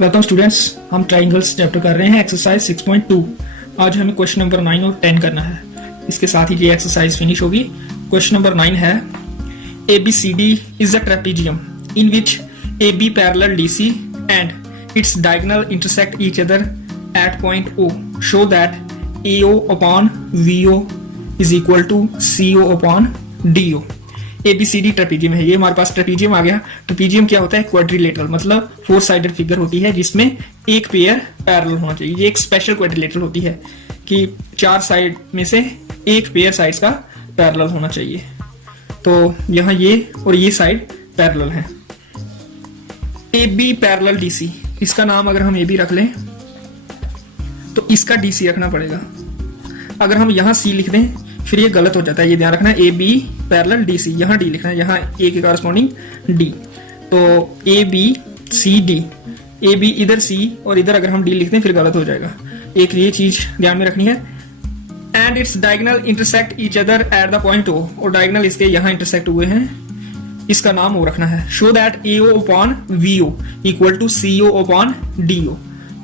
Welcome students, हम triangles chapter कर रहे हैं एक्सरसाइज 6.2। आज हमें क्वेश्चन नंबर 9 और 10 करना है। इसके साथ ही ये एक्सरसाइज फिनिश होगी। क्वेश्चन नंबर 9 है ABCD is a trapezium in which AB parallel DC and its diagonal intersect each other at point O। Show that AO upon VO is equal to CO upon DO। ABCD trapezium है। ये हमारे पास trapezium आ गया। Trapezium क्या होता है? Quadrilateral, मतलब 4 sided figure होती है जिसमें एक पेयर पैरेलल होना चाहिए। ये एक स्पेशल क्वाड्रिलेटरल होती है कि 4 साइड में से एक पेयर साइड्स का पैरेलल होना चाहिए। तो यहाँ ये और ये साइड पैरेलल है। AB पैरेलल DC, इसका नाम अगर हम AB रख लें तो इसका DC रखना पड़ेगा। अगर हम यहाँ C लिख दें फिर ये गलत हो जाता है, ये ध्यान रखना है। AB पैरेलल DC, यहाँ D लिखना है, यहाँ A के कॉरस्पॉन्डिंग D। तो ABCD, AB इधर C और इधर अगर हम D लिखते हैं फिर गलत हो जाएगा। एक ये चीज ध्यान में रखनी है। And its diagonal intersect each other at the point O, और डायगोनल इसके यहाँ इंटरसेक्ट हुए हैं, इसका नाम O रखना है। Show that AO upon VO equal to CO upon DO।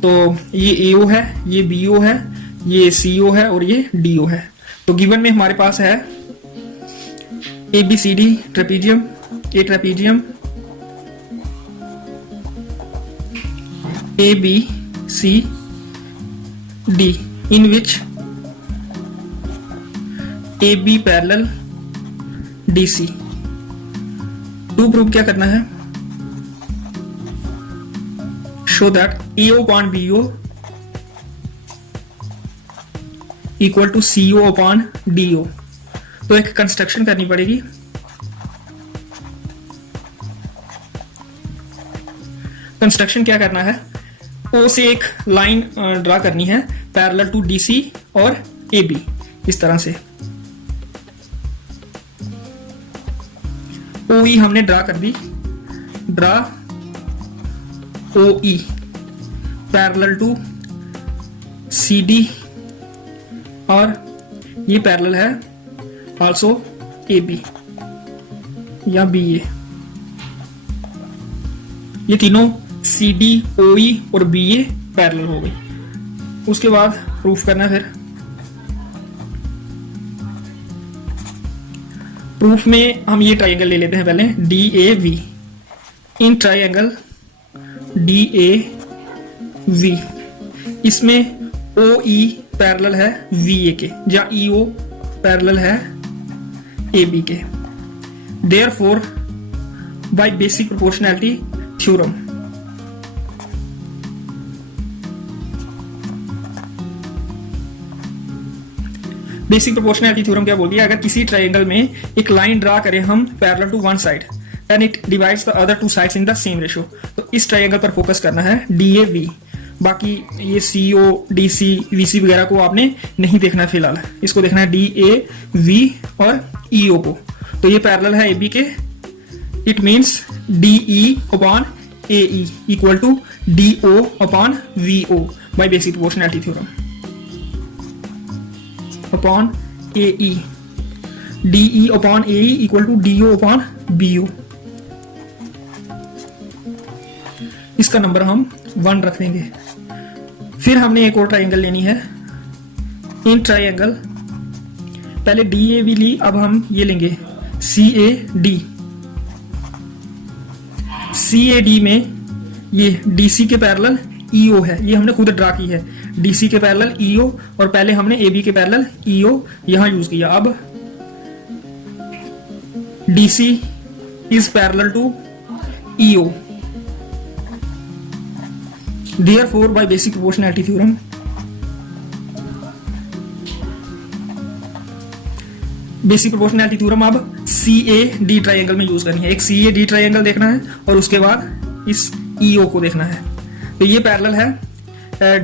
तो ये AO है, ये BO है, ये CO है और ये DO है। तो गिवन में हमारे पास है ABCD trapezium, A trapezium, ABCD in which AB parallel DC। To prove क्या करना है? Show that AO upon BO equal to CO upon DO। तो एक कंस्ट्रक्शन करनी पड़ेगी। कंस्ट्रक्शन क्या करना है? O से एक लाइन ड्रा करनी है पैरेलल टू DC और AB, इस तरह से। OE हमने ड्रा कर दी, draw OE parallel to CD और ये पैरेलल है आल्सो AB या BA। ये तीनों CD, OE और BA पैरेलल हो गई। उसके बाद प्रूफ करना है। फिर प्रूफ में हम ये ट्राइंगल ले लेते हैं पहले, DAV। इन ट्राइंगल DAV इसमें OE पैरेलल है VA के, या EO पैरेलल है AB के। Therefore by basic proportionality theorem, basic proportionality theorem क्या बोलती है? अगर किसी ट्रायंगल में एक लाइन ड्रा करें हम parallel to one side, then it divides the other two sides in the same ratio. तो इस ट्रायंगल पर फोकस करना है, DAV। बाकी ये CO, DC, VC वगैरह को आपने नहीं देखना है फिलहाल, इसको देखना है DAV और EO को। तो ये पैरेलल है AB के, it means DE upon AE equal to DO upon VO by basic proportionality theorem. Upon AE, DE upon AE equal to DO upon BO। इसका नंबर हम 1 रख देंगे। फिर हमने एक और ट्रायंगल लेनी है। इन ट्रायंगल पहले DAV ली, अब हम ये लेंगे CAD। CAD में ये DC के पैरेलल EO है, ये हमने खुद ड्रा की है। DC के पैरेलल EO और पहले हमने AB के पैरेलल EO यहां यूज किया। अब DC is parallel to EO। Therefore, by basic proportionality theorem, basic proportionality theorem अब CAD ट्रायंगल में यूज करनी है। एक CAD ट्रायंगल देखना है और उसके बाद इस EO को देखना है। तो ये पैरेलल है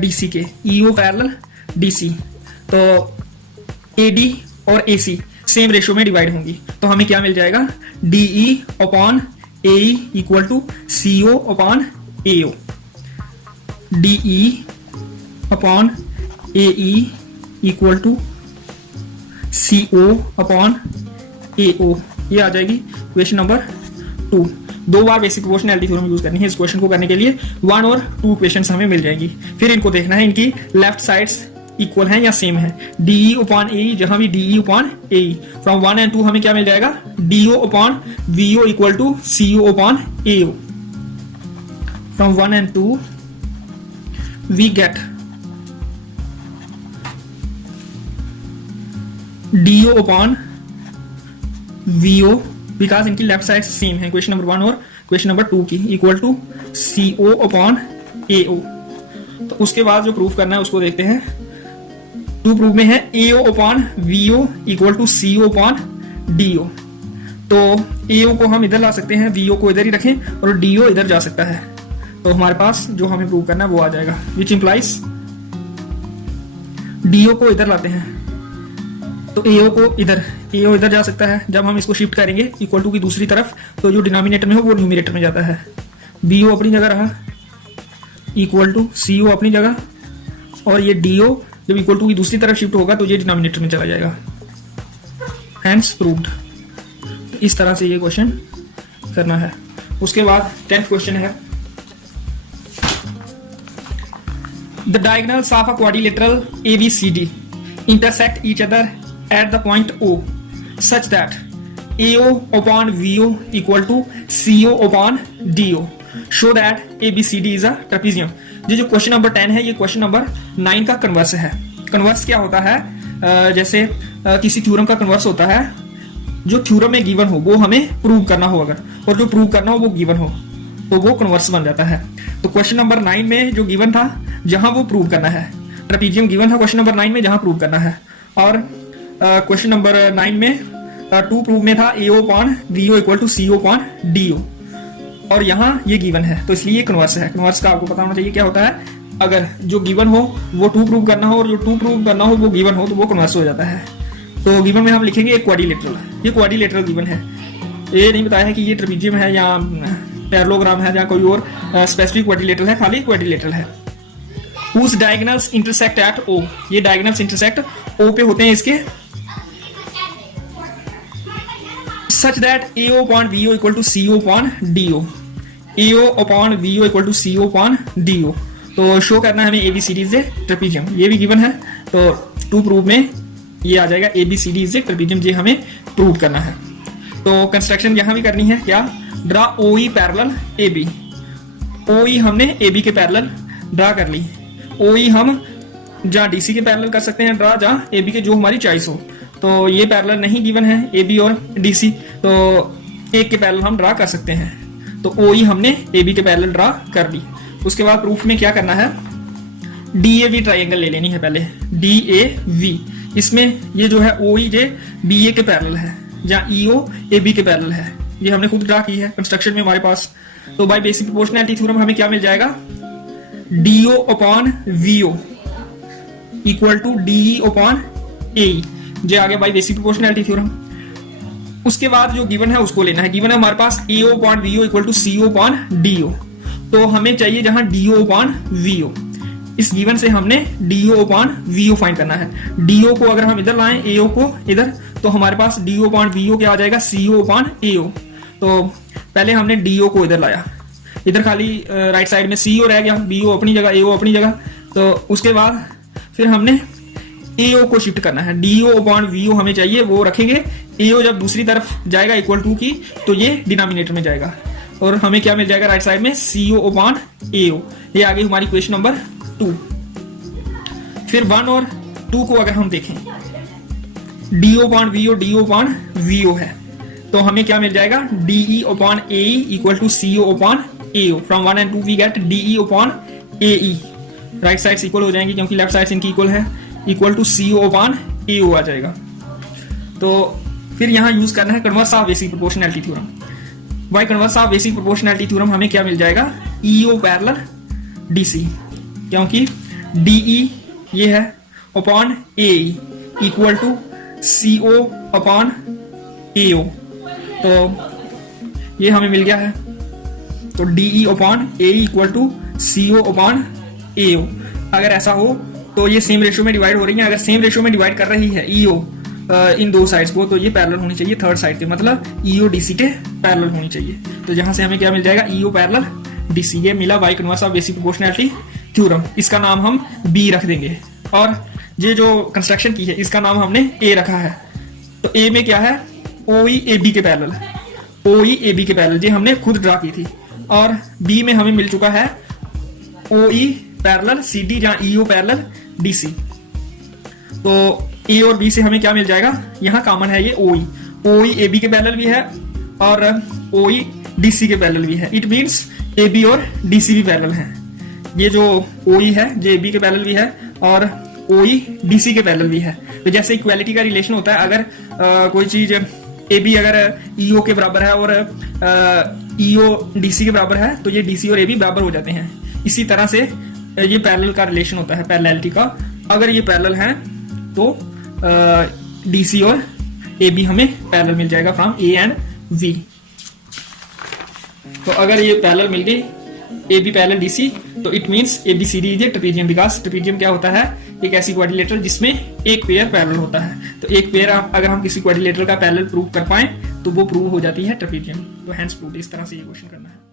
DC के, EO पैरेलल DC। तो AD और AC सेम रेशियो में डिवाइड होंगी। तो हमें क्या मिल जाएगा? DE upon AE equal to CO upon AO। DE upon AE equal to CO upon AO। ये आ जाएगी क्वेश्चन नंबर 2। 2 बार बेसिक प्रोपोर्शनैलिटी थ्योरम यूज करनी है इस क्वेश्चन को करने के लिए। 1 और 2 क्वेश्चंस हमें मिल जाएंगी। फिर इनको देखना है इनकी लेफ्ट साइड्स इक्वल है या सेम है। DE upon AE जहां भी DE upon AE from 1 and 2 हमें क्या मिल जाएगा, DO upon VO equal to CO upon AO। From 1 and 2 we get DO upon VO because इनकी लेफ्ट साइड सेम है क्वेश्चन नंबर 1 और क्वेश्चन नंबर 2 की, equal to CO upon AO। तो उसके बाद जो प्रूफ करना है उसको देखते हैं। 2 प्रूफ में है AO upon VO equal to CO upon DO। तो AO को हम इधर ला सकते हैं, VO को इधर ही रखें और DO इधर जा सकता है। तो हमारे पास जो हमें प्रूव करना है वो आ जाएगा, विच इंप्लाइज DO को इधर लाते हैं तो AO इधर जा सकता है। जब हम इसको शिफ्ट करेंगे इक्वल टू की दूसरी तरफ तो जो डिनोमिनेटर में हो वो न्यूमिनेटर में जाता है। BO अपनी जगह रहा इक्वल टू CO अपनी जगह, और ये DO जब इक्वल टू की दूसरी तरफ शिफ्ट होगा तो ये डिनोमिनेटर में चला जाएगा। Hence proved. इस तरह से ये क्वेश्चन करना है। उसके बाद 10th क्वेश्चन है, the diagonals of a quadrilateral ABCD intersect each other at the point O such that AO upon VO equal to CO upon DO show that ABCD is a trapezium। ये जो question number 10 है ये question number 9 का converse है। Converse क्या होता है, जैसे किसी थ्योरम का कन्वर्स होता है, जो थ्योरम में गिवन हो वो हमें प्रूव करना हो अगर, और जो प्रूव करना हो वो गिवन हो तो वो कन्वर्स बन जाता है। तो क्वेश्चन नंबर 9 में जो गिवन था जहां वो प्रूव करना है, ट्रेपीजियम गिवन था क्वेश्चन नंबर 9 में जहां प्रूव करना है, और क्वेश्चन नंबर 9 में 2 प्रूव में था AO upon VO equal to CO upon DO, और यहाँ ये गिवन है तो इसलिए ये कन्वर्स है। कन्वर्स का आपको पता होना चाहिए क्या होता है, अगर जो गिवन हो वो 2 प्रूव करना हो और जो 2 प्रूव करना हो वो गिवन हो तो वो कन्वर्स हो जाता है। तो गिवन में हम लिखेंगे एक क्वाड्रिलेटरल, ये क्वाड्रिलेटरल गिवन है। ये नहीं बताया है कि ये ट्रेपीजियम है या पैरेललोग्राम है या कोई और स्पेसिफिक क्वाड्रिलेटरल है, खाली क्वाड्रिलेटरल है। whose diagonals intersect at O, ये diagonals intersect O पे होते हैं इसके, such that AO upon VO equal to CO upon DO, AO upon VO equal to CO upon DO। तो शो करना है हमें ABCD इज ए ट्रेपीजियम, ये भी गिवन है तो 2 प्रूव में ये आ जाएगा ABCD इज ए ट्रेपीजियम, ये हमें प्रूव करना है। तो कंस्ट्रक्शन यहां भी करनी है, क्या, draw OE parallel AB। OE हमने AB के पैरेलल ड्रा कर ली। OE हम जहाँ DC के पैरेलल कर सकते हैं ड्रा, जहाँ AB के जो हमारी चॉइस हो। तो ये पैरेलल नहीं गिवन है AB और DC, तो एक के पैरेलल हम ड्रा कर सकते हैं। तो OE हमने AB के पैरेलल ड्रा कर ली। उसके बाद प्रूफ में क्या करना है, DAV ट्राइंगल ले लेनी है पहले, DAV। इसमें ये जो है OE जे BA के पैरेलल है, जहाँ EO AB के पैरेलल है, ये हमने खुद ड्रा की है कंस्ट्रक्शन में हमारे पास। तो बाय बेसिक प्रोपोर्शनैलिटी थ्योरम हमें क्या मिल जाएगा, DO upon VO equal to DE upon AE, जो आगे बाय बेसिक प्रोपोर्शनैलिटी थ्योरम। उसके बाद जो गिवन है उसको लेना है। गिवन है हमारे पास AO upon VO equal to CO upon DO, तो हमें चाहिए जहां DO upon VO। इस गिवन से हमने DO upon VO फाइंड करना है। DO को अगर हम इधर लाएं, AO को इधर, तो हमारे पास DO upon VO क्या आ जाएगा, CO upon AO। तो पहले हमने DO को इधर लाया, इधर खाली राइट साइड में CO रह गया, BO अपनी जगह, AO अपनी जगह। तो उसके बाद फिर हमने AO को शिफ्ट करना है, DO upon VO हमें चाहिए, वो रखेंगे। AO जब दूसरी तरफ जाएगा इक्वल टू की तो ये डिनोमिनेटर में जाएगा, और हमें क्या मिल जाएगा राइट साइड में, CO upon AO। ये आ गई हमारी क्वेश्चन नंबर 2। फिर 1 और 2 को अगर हम देखें, DO upon VO है, तो हमें क्या मिल जाएगा, DE upon AE equal to CO upon AO। From 1 and 2 we get DE upon AE, right sides equal हो जाएंगी क्योंकि लेफ्ट साइड्स इनकी इक्वल है, equal to CO upon AO आ जाएगा। तो फिर यहाँ यूज करना है converse of basic proportionality theorem. By converse of basic proportionality theorem हमें क्या मिल जाएगा, EO पैरेलल DC, क्योंकि DE ये है upon AE equal to CO upon AO, तो ये हमें मिल गया है। तो DE upon AE equal to CO upon AO। अगर ऐसा हो तो ये सेम रेशियो में डिवाइड हो रही है, अगर सेम रेशियो में डिवाइड कर रही है EO इन दो साइड्स को, तो ये पैरेलल होनी चाहिए थर्ड साइड के, मतलब ईओ डीसी के पैरेलल होनी चाहिए। तो जहां से हमें क्या मिल जाएगा, ईओ पैरेलल डीसी, ये मिला bye converse of basic proportionality theorem. इसका नाम हम बी रख देंगे, और ये जो कंस्ट्रक्शन की है इसका नाम हमने ए रखा है। तो ए में क्या है, ओई ए बी के पैरेलल, ओई ए बी के पैरेलल, ये हमने खुद ड्रा की थी। और बी में हमें मिल चुका है ओई पैरेलल सी डी, जहां ईओ पैरेलल डीसी। तो ए और बी से हमें क्या मिल जाएगा, यहाँ कॉमन है ये ओई, ओई ए बी के पैरेलल भी है और ओई डीसी के पैरेलल भी है। इट मीन्स ए बी और डीसी भी पैरेलल हैं। ये जो ओई है ये ए बी के पैरेलल भी है और ओई डीसी के पैरेलल भी है। तो जैसे इक्वालिटी का रिलेशन होता है, अगर कोई चीज ए बी अगर ईओ के बराबर है और ईओ डीसी के बराबर है, तो ये डीसी और ए बी बराबर हो जाते हैं। इसी तरह से ये पैरेलल का रिलेशन होता है, पैरेललिटी का। अगर ये पैरेलल है तो डीसी और ए बी हमें पैरेलल मिल जाएगा फ्रॉम ए एंड वी। तो अगर ये पैरेलल मिल गई ए बी पैरेलल डीसी, तो it means A B C D is a trapezium, because trapezium क्या होता है, एक ऐसी क्वाड्रिलेटरल जिसमें एक पेयर पैरेलल होता है। तो एक पेयर अगर हम किसी क्वाड्रिलेटरल का पैरेलल प्रूव कर पाए तो वो प्रूव हो जाती है ट्रेपेजियम। तो हैंस प्रूव, इस तरह से ये क्वेश्चन करना है।